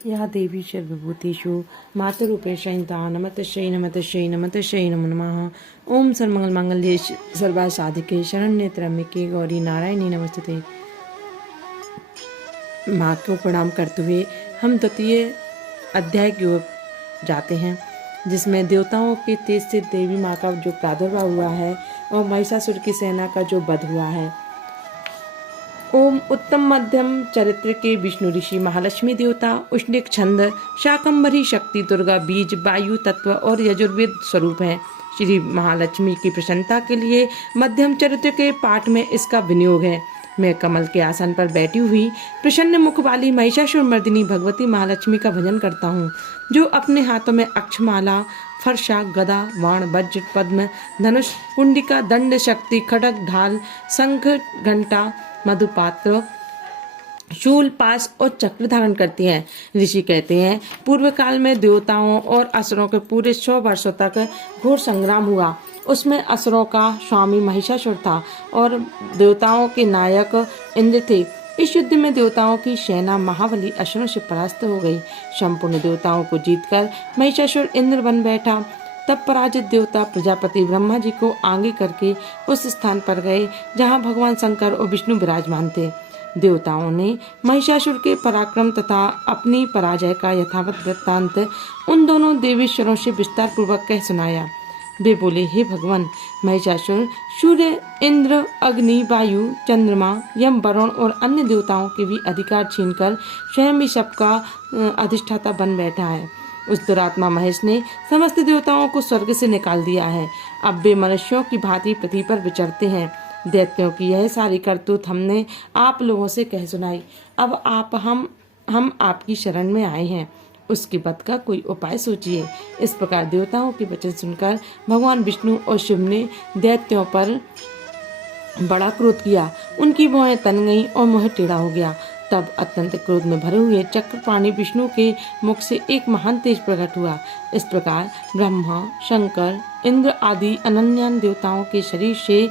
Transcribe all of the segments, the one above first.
या देवी सर्वभूतेषु मातृरूपेण नमस्तस्यै नमस्तस्यै नमस्तस्यै नमो नमः। ओम सर्वमंगलमांगल्ये सर्वसाधिके शरण्ये त्र्यंबके गौरी नारायणी नमस्तुते। माँ को प्रणाम करते हुए हम द्वितीय अध्याय की ओर जाते हैं, जिसमें देवताओं के तेज से देवी माँ का जो प्रादुर्भाव हुआ है और महिषासुर की सेना का जो वध हुआ है। ओम उत्तम मध्यम चरित्र के विष्णु ऋषि महालक्ष्मी देवता उष्णिक छंद शाकंभरी शक्ति दुर्गा बीज वायु तत्व और यजुर्वेद स्वरूप हैं। श्री महालक्ष्मी की प्रसन्नता के लिए मध्यम चरित्र के पाठ में इसका विनियोग है। मैं कमल के आसन पर बैठी हुई प्रसन्न मुख वाली महिषासुर मर्दिनी भगवती महालक्ष्मी का भजन करता हूँ, जो अपने हाथों में अक्षमाला, फरसा, गदा, वाण, वज्र, पद्म, धनुष, कुंडिका, दंड, शक्ति, खड्ग, ढाल, शंख, घंटा, मधुपात्र, शूल, पास और चक्र धारण करती हैं। ऋषि कहते हैं, पूर्व काल में देवताओं और असुरों के पूरे 100 वर्षों तक घोर संग्राम हुआ। उसमें असुरों का स्वामी महिषासुर था और देवताओं के नायक इंद्र थे। इस युद्ध में देवताओं की सेना महाबली असुरों से परास्त हो गई। संपूर्ण देवताओं को जीतकर महिषासुर इंद्र बन बैठा। तब पराजित देवता प्रजापति ब्रह्मा जी को आगे करके उस स्थान पर गए जहां भगवान शंकर और विष्णु विराजमान थे। देवताओं ने महिषासुर के पराक्रम तथा अपनी पराजय का यथावत वृत्तांत उन दोनों देवेश्वरों से विस्तार पूर्वक कह सुनाया। वे बोले, हे भगवान, महिषासुर सूर्य, इंद्र, अग्नि, वायु, चंद्रमा, यम, वरुण और अन्य देवताओं के भी अधिकार छीनकर स्वयं ही सबका अधिष्ठाता बन बैठा है। उस दुरात्मा महेश ने समस्त देवताओं को स्वर्ग से निकाल दिया है। अब वे मनुष्यों की भांति पृथ्वी पर विचरते हैं। दैत्यों की यह सारी करतूत हमने आप लोगों से कह सुनाई। अब हम आपकी शरण में आए हैं, उसके वध का कोई उपाय सोचिए। इस प्रकार देवताओं के वचन सुनकर भगवान विष्णु और शिव ने दैत्यों पर बड़ा क्रोध किया। उनकी भौहें तन गईं और मुंह टेढ़ा हो गया। तब अत्यंत क्रोध में भरे हुए चक्रपाणी विष्णु के मुख से एक महान तेज प्रकट हुआ। इस प्रकार ब्रह्मा, शंकर, इंद्र आदि अनन्यान देवताओं के शरीर से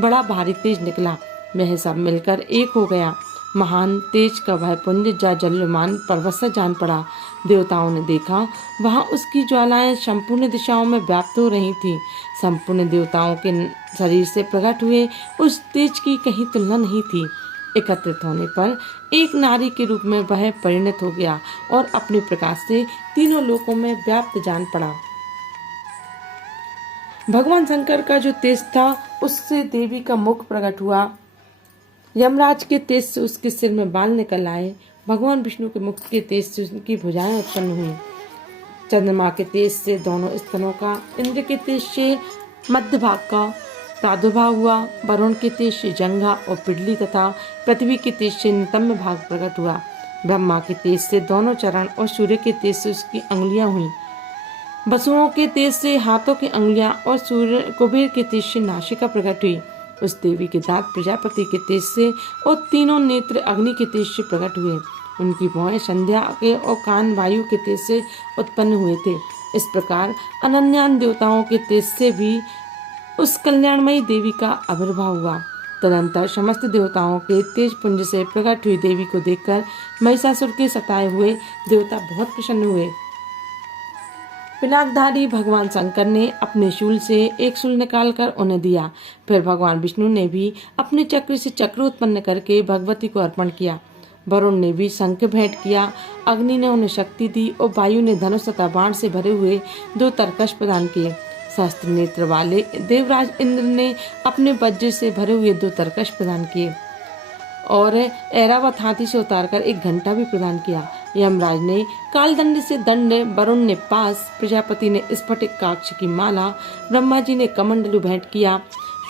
बड़ा भारी तेज निकला। वह सब मिलकर एक हो गया। महान तेज का वह पुंज जलमान पर्वत से जान पड़ा। देवताओं ने देखा, वहां उसकी ज्वालाएं संपूर्ण दिशाओं में व्याप्त हो रही थीं। संपूर्ण देवताओं के शरीर से प्रकट हुए उस तेज की कहीं तुलना नहीं थी। एकत्रित होने पर एक नारी के रूप में वह परिणत हो गया और अपने प्रकाश से तीनों लोकों में व्याप्त जान पड़ा। भगवान शंकर का जो तेज था, उससे देवी का मुख प्रकट हुआ। यमराज के तेज से उसके सिर में बाल निकल आए। भगवान विष्णु के मुख के तेज से उनकी भुजाएं उत्पन्न हुई। चंद्रमा के तेज से दोनों स्तनों का, इंद्र के तेज से मध्य भाग का प्रादुर्भाव हुआ। वरुण के तेज से जंघा और पिडली तथा पृथ्वी के तेज से नितंब भाग प्रकट हुआ। ब्रह्मा के तेज से दोनों चरण और सूर्य के तेज से उसकी अंगुलियां हुई। वसुओं के तेज से हाथों की अंगुलियां और सूर्य कुबेर के तेज से नासिका प्रकट हुई। उस देवी के दांत प्रजापति के तेज से और तीनों नेत्र अग्नि के तेज से प्रकट हुए। उनकी भौहें संध्या के और कान वायु के तेज से उत्पन्न हुए थे। इस प्रकार अनन्यान देवताओं के तेज से भी उस कल्याणमयी देवी का आविर्भाव हुआ। तदंतर समस्त देवताओं के तेज पुंज से प्रकट हुई देवी को देखकर महिषासुर के सताए हुए देवता बहुत प्रसन्न हुए। पिनाकधारी भगवान शंकर ने अपने शूल से एक शूल निकालकर उन्हें दिया। फिर भगवान विष्णु ने भी अपने चक्र से चक्र उत्पन्न करके भगवती को अर्पण किया। वरुण ने भी शंख भेंट किया। अग्नि ने उन्हें शक्ति दी और वायु ने धनुष तथा बाण से भरे हुए 2 तरकश प्रदान किए। सहस्त्र नेत्र वाले देवराज इंद्र ने अपने वज्र से भरे हुए 2 तरकश प्रदान किए और ऐरावत हाथी से उतारकर एक घंटा भी प्रदान किया। यमराज ने कालदंड से दंड, वरुण ने पास, प्रजापति ने स्फटिक काक्ष की माला, ब्रह्मा जी ने कमंडलू भेंट किया।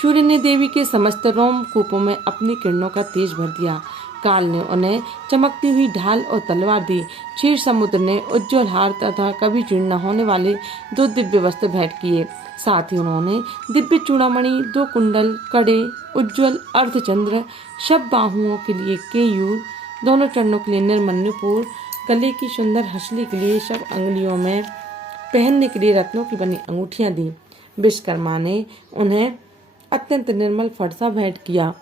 सूर्य ने देवी के समस्त रोम कूपों में अपनी किरणों का तेज भर दिया। काल ने उन्हें चमकती हुई ढाल और तलवार दी। क्षीर समुद्र ने उज्ज्वल हार तथा कभी जीर्ण न होने वाले 2 दिव्य वस्त्र भेंट किए। साथ ही उन्होंने दिव्य चूड़ामणि, 2 कुंडल, कड़े, उज्ज्वल अर्धचंद्र, सब बाहुओं के लिए केयूर, दोनों चरणों के लिए निर्मन्युपुर, गले की सुंदर हंसली के लिए सब अंगुलियों में पहनने के लिए रत्नों की बनी अंगूठियां दी। विश्वकर्मा ने उन्हें अत्यंत निर्मल फरसा भेंट किया।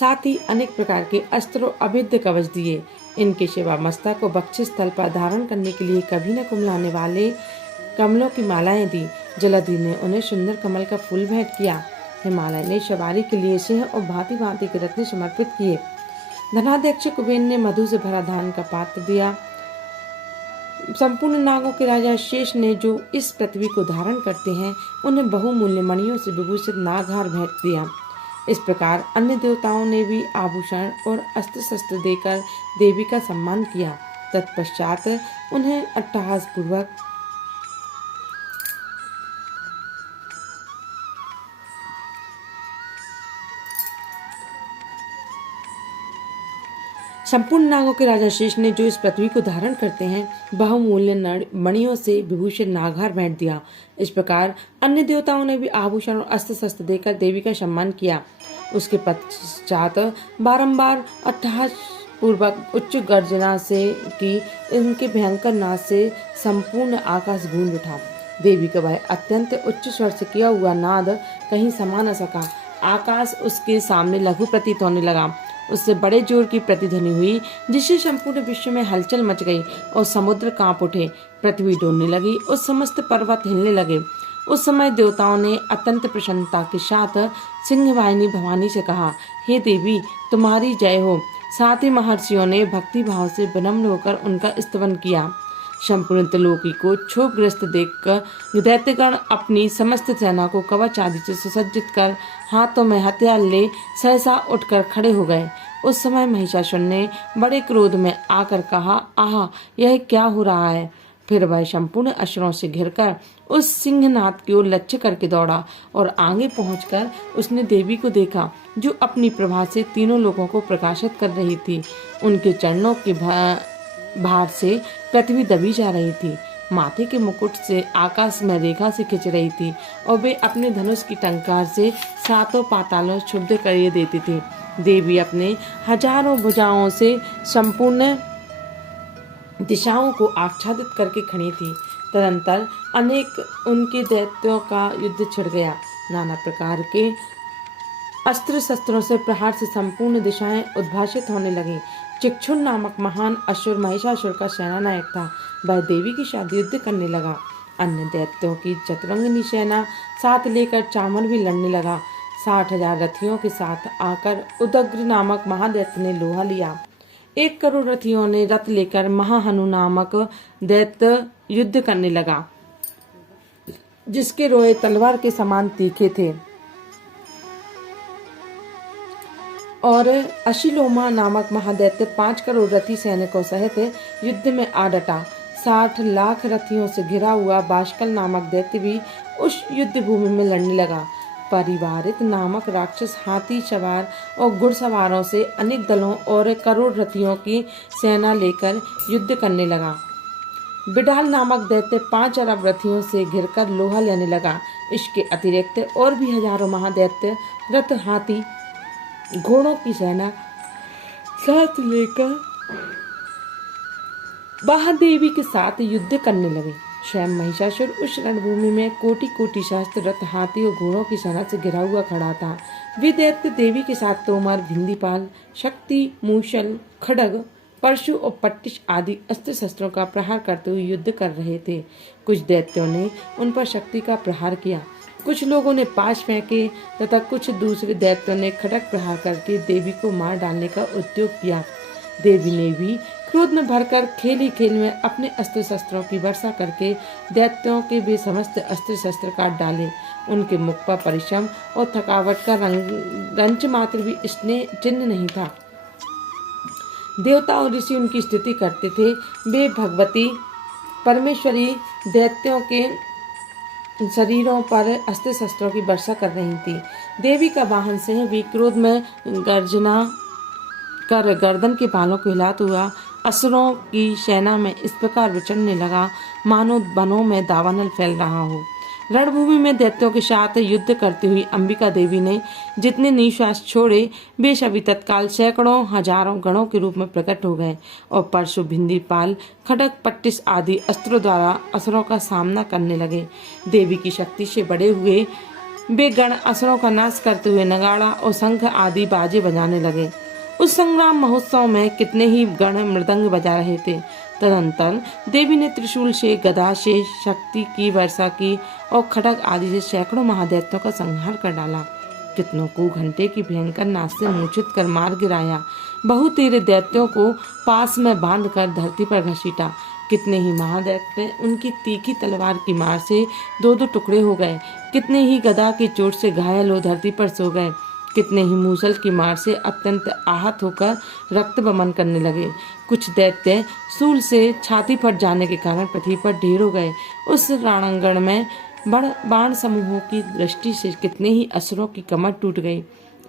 साथ ही अनेक प्रकार के अस्त्र और अभेद्य कवच दिए। इनके सिवा मस्तक को बक्षिस स्थल पर धारण करने के लिए कभी न कुमलाने वाले कमलों की मालाएं दी। जलादि ने उन्हें सुंदर कमल का फूल भेंट किया। हिमालय ने सवारी के लिए सिंह और भांति भांति के रत्न समर्पित किए। धनाध्यक्ष कुबेर ने मधु से भरा धान का पात्र दिया। संपूर्ण नागों के राजा शेष ने जो इस पृथ्वी को धारण करते हैं उन्हें बहुमूल्य मणियों से विभूषित नागहार भेंट दिया। इस प्रकार अन्य देवताओं ने भी आभूषण और अस्त्र शस्त्र देकर देवी का सम्मान किया। तत्पश्चात उन्हें अट्टहास पूर्वक संपूर्ण नागों के राजा शेष ने जो इस पृथ्वी को धारण करते हैं बहुमूल्य मणियों से विभूषित नागहार भेंट दिया। इस प्रकार अन्य देवताओं ने भी आभूषण और अस्त्र शस्त्र देकर देवी का सम्मान किया। उसके पश्चात बारंबार अट्टहास पूर्वक उच्च गर्जना से की इनके भयंकर नाद से संपूर्ण आकाश गूंज उठा। देवी का वह अत्यंत उच्च स्वर से किया हुआ नाद कहीं समा न सका। आकाश उसके सामने लघु प्रतीत होने लगा। उससे बड़े जोर की प्रतिध्वनि हुई जिससे संपूर्ण विश्व में हलचल मच गई और समुद्र कांप उठे। पृथ्वी डोलने लगी और समस्त पर्वत हिलने लगे। उस समय देवताओं ने अत्यंत प्रसन्नता के साथ सिंहवाहिनी भवानी से कहा, हे देवी तुम्हारी जय हो। साथ ही महर्षियों ने भक्ति भाव से विनम्र होकर उनका स्तवन किया। संपूर्ण त्रिलोकी को क्षोभग्रस्त देखकर दैत्यगण अपनी समस्त सेना को कवच आदि से सुसज्जित कर हाथों में हथियार ले सहसा उठकर खड़े हो गए। उस समय महिषासुर ने बड़े क्रोध में आकर कहा, आहा यह क्या हो रहा है। फिर वह संपूर्ण असुरों से घिरकर उस सिंहनाद की ओर लक्ष्य करके दौड़ा और आगे पहुंचकर उसने देवी को देखा जो अपनी प्रभा से तीनों लोगों को प्रकाशित कर रही थी। उनके चरणों के भार से पृथ्वी दबी जा रही थी। माथे के मुकुट से आकाश में रेखा से खिंच रही थी और वे अपने धनुष की टंकार से सातों पातालों क्षुब्ध कर देती थी। देवी अपने हजारों भुजाओं से संपूर्ण दिशाओं को आच्छादित करके खड़ी थी। तदंतर अनेक उनके दैत्यों का युद्ध छिड़ गया। नाना प्रकार के अस्त्र शस्त्रों से प्रहार से संपूर्ण दिशाएं उद्भासित होने लगी। चिक्षुर नामक महान असुर महिषासुर का सेनानायक था। वह देवी के साथ युद्ध करने लगा। अन्य दैत्यों की चतुरंगिनी सेना साथ लेकर चामर भी लड़ने लगा। 60,000 रथियों के साथ आकर उदग्र नामक महादैत्य ने लोहा लिया। 1 करोड़ रथियों ने रथ लेकर महाहनु नामक दैत्य युद्ध करने लगा, जिसके रोए तलवार के समान तीखे थे। और अशिलोमा नामक महादैत्य 5 करोड़ रथी सैनिकों सहित युद्ध में आ डटा। 60 लाख रथियों से घिरा हुआ बाष्कल नामक दैत्य भी उस युद्ध भूमि में लड़ने लगा। परिवारित नामक राक्षस हाथी सवार और घुड़सवारों से अनेक दलों और करोड़ रथियों की सेना लेकर युद्ध करने लगा। बिडाल नामक दैत्य 5 अरब रथियों से घिरकर लोहा लेने लगा। इसके अतिरिक्त और भी हजारों महादैत्य रथ हाथी घोड़ों की सेना साथ लेकर महादेवी के साथ युद्ध करने लगे। स्वयं महिषासुर उस रणभूमि में कोटि कोटि सहस्त्र रथ हाथी और घोड़ों की सेना से घिरा हुआ खड़ा था। वे दैत्य देवी के साथ तोमर, भिंदीपाल, शक्ति, मूषल, खड्ग, परशु और पट्टिश आदि अस्त्र शस्त्रों का प्रहार करते हुए युद्ध कर रहे थे। कुछ दैत्यों ने उन पर शक्ति का प्रहार किया, कुछ लोगों ने पाश फेंके तथा कुछ दूसरे दैत्यों ने खड्ग प्रहार करके देवी को मार डालने का उद्योग किया। देवी ने भी क्रोध में भरकर खेल ही खेल में अपने अस्त्र शस्त्रों की वर्षा करके दैत्यों के वे समस्त अस्त्र शस्त्र काट डाले। उनके मुख पर परिश्रम और थकावट का रंच मात्र भी स्नेह चिन्ह नहीं था। देवता और ऋषि उनकी स्तुति करते थे। वे भगवती परमेश्वरी दैत्यों के शरीरों पर अस्त्र शस्त्रों की वर्षा कर रही थी। देवी का वाहन सिंह भी क्रोध में गर्जना कर गर्दन के बालों को हिलाता हुआ असुरों की सेना में इस प्रकार विचरने लगा मानो वनों में दावानल फैल रहा हो। रणभूमि में दैत्यों के साथ युद्ध करती हुई अंबिका देवी ने जितने निश्वास छोड़े वे सभी तत्काल सैकड़ों हजारों गणों के रूप में प्रकट हो गए और परशु, भिंदीपाल, खड्ग, पट्टिश आदि अस्त्रों द्वारा असुरों का सामना करने लगे। देवी की शक्ति से बड़े हुए वे गण असुरों का नाश करते हुए नगाड़ा और शंख आदि बाजे बजाने लगे। उस संग्राम महोत्सव में कितने ही गण मृदंग बजा रहे थे। तदंतर देवी ने त्रिशूल से, गदा से शक्ति की वर्षा की और खड्ग आदि से सैकड़ों महादैत्यों का संहार कर डाला। कितनों को घंटे की भयंकर नाश से मूर्छित कर मार गिराया। बहुतेरे दैत्यों को पास में बांधकर धरती पर घसीटा। कितने ही महादैत्य उनकी तीखी तलवार की मार से दो दो टुकड़े हो गए। कितने ही गदा की चोट से घायल हो धरती पर सो गए। कितने ही मूसल की मार से अत्यंत आहत होकर रक्त बमन करने लगे। कुछ दैत्य सूल से छाती फट जाने के कारण पृथ्वी पर ढेर हो गए। उस रणांगण में बाण समूहों की दृष्टि से कितने ही असुरों की कमर टूट गई।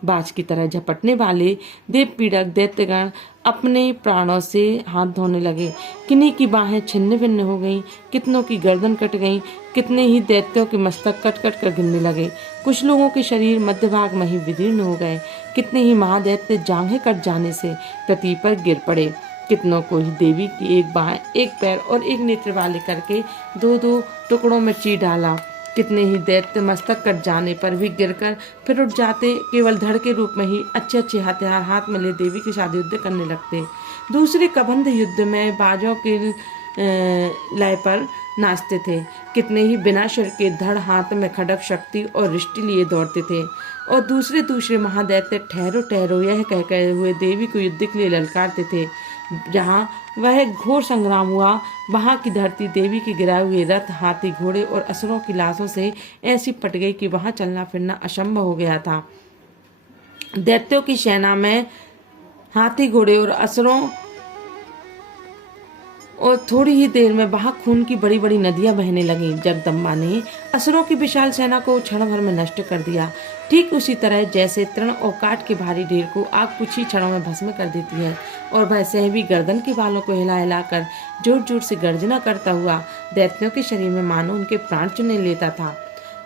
बाज की तरह झपटने वाले देव पीड़क दैत्यगण अपने प्राणों से हाथ धोने लगे। किन्हीं की बाहें छिन्न भिन्न हो गईं, कितनों की गर्दन कट गई। कितने ही दैत्यों के मस्तक कट कट कर गिरने लगे। कुछ लोगों के शरीर मध्य भाग में ही विदीर्ण हो गए। कितने ही महादैत्य जांघें कट जाने से पृथ्वी पर गिर पड़े। कितनों को ही देवी की एक बाह, एक पैर और एक नेत्र वाले करके दो दो टुकड़ों में चीर डाला। कितने ही दैत्य मस्तक कट जाने पर भी गिरकर फिर उठ जाते। केवल धड़ के रूप में ही अच्छे अच्छे हथियार हाथ में ले देवी के साथ युद्ध करने लगते। दूसरे कबंध युद्ध में बाजों के लय पर नाचते थे। कितने ही बिना सिर के धड़ हाथ में खड्ग शक्ति और रिष्टि लिए दौड़ते थे। और दूसरे दूसरे महादैत्य ठहरो ठहरो यह कहते हुए देवी को युद्ध के लिए ललकारते थे। जहाँ वह घोर संग्राम हुआ वहाँ की धरती देवी के गिराए हुए रथ, हाथी, घोड़े और असुरों की लाशों से ऐसी पट गई कि वहाँ चलना फिरना असंभव हो गया था। दैत्यों की सेना में हाथी, घोड़े और असुरों और थोड़ी ही देर में वहां खून की बड़ी बड़ी नदियां बहने लगीं। जगदम्बा ने असुरों की विशाल सेना को क्षण भर में नष्ट कर दिया। ठीक उसी तरह जैसे तृण और काठ के भारी ढेर को आग कुछ ही क्षणों में भस्म कर देती है, और वैसे भी गर्दन के बालों को हिला हिलाकर जोर जोर से गर्जना करता हुआ दैत्यों के शरीर में मानो उनके प्राण चुने लेता था।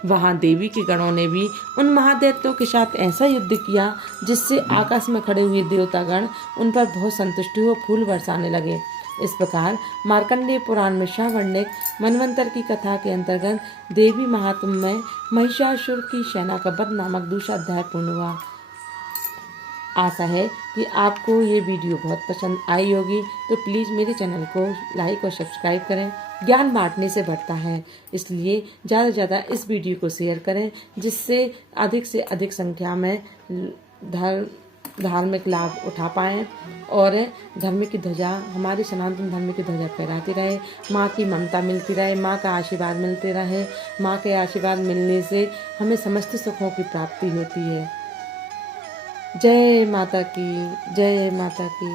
वहां देवी के गणों ने भी उन महादैत्यों के साथ ऐसा युद्ध किया जिससे आकाश में खड़े हुए देवतागण उन पर बहुत संतुष्ट हुए फूल बरसाने लगे। इस प्रकार मार्कंडेय पुराण में वर्णित मनवंतर की कथा के अंतर्गत देवी महात्म्य में महिषासुर की सेना का वध नामक दूसरा अध्याय पूर्ण हुआ। आशा है कि आपको ये वीडियो बहुत पसंद आई होगी, तो प्लीज़ मेरे चैनल को लाइक और सब्सक्राइब करें। ज्ञान बांटने से बढ़ता है, इसलिए ज़्यादा से ज़्यादा इस वीडियो को शेयर करें, जिससे अधिक से अधिक संख्या में धार्मिक लाभ उठा पाएँ और धर्म की ध्वजा, हमारी सनातन धर्म की ध्वजा फहराती रहे। माँ की ममता मिलती रहे, माँ का आशीर्वाद मिलते रहे। माँ के आशीर्वाद मिलने से हमें समस्त सुखों की प्राप्ति होती है। जय माता की, जय माता की।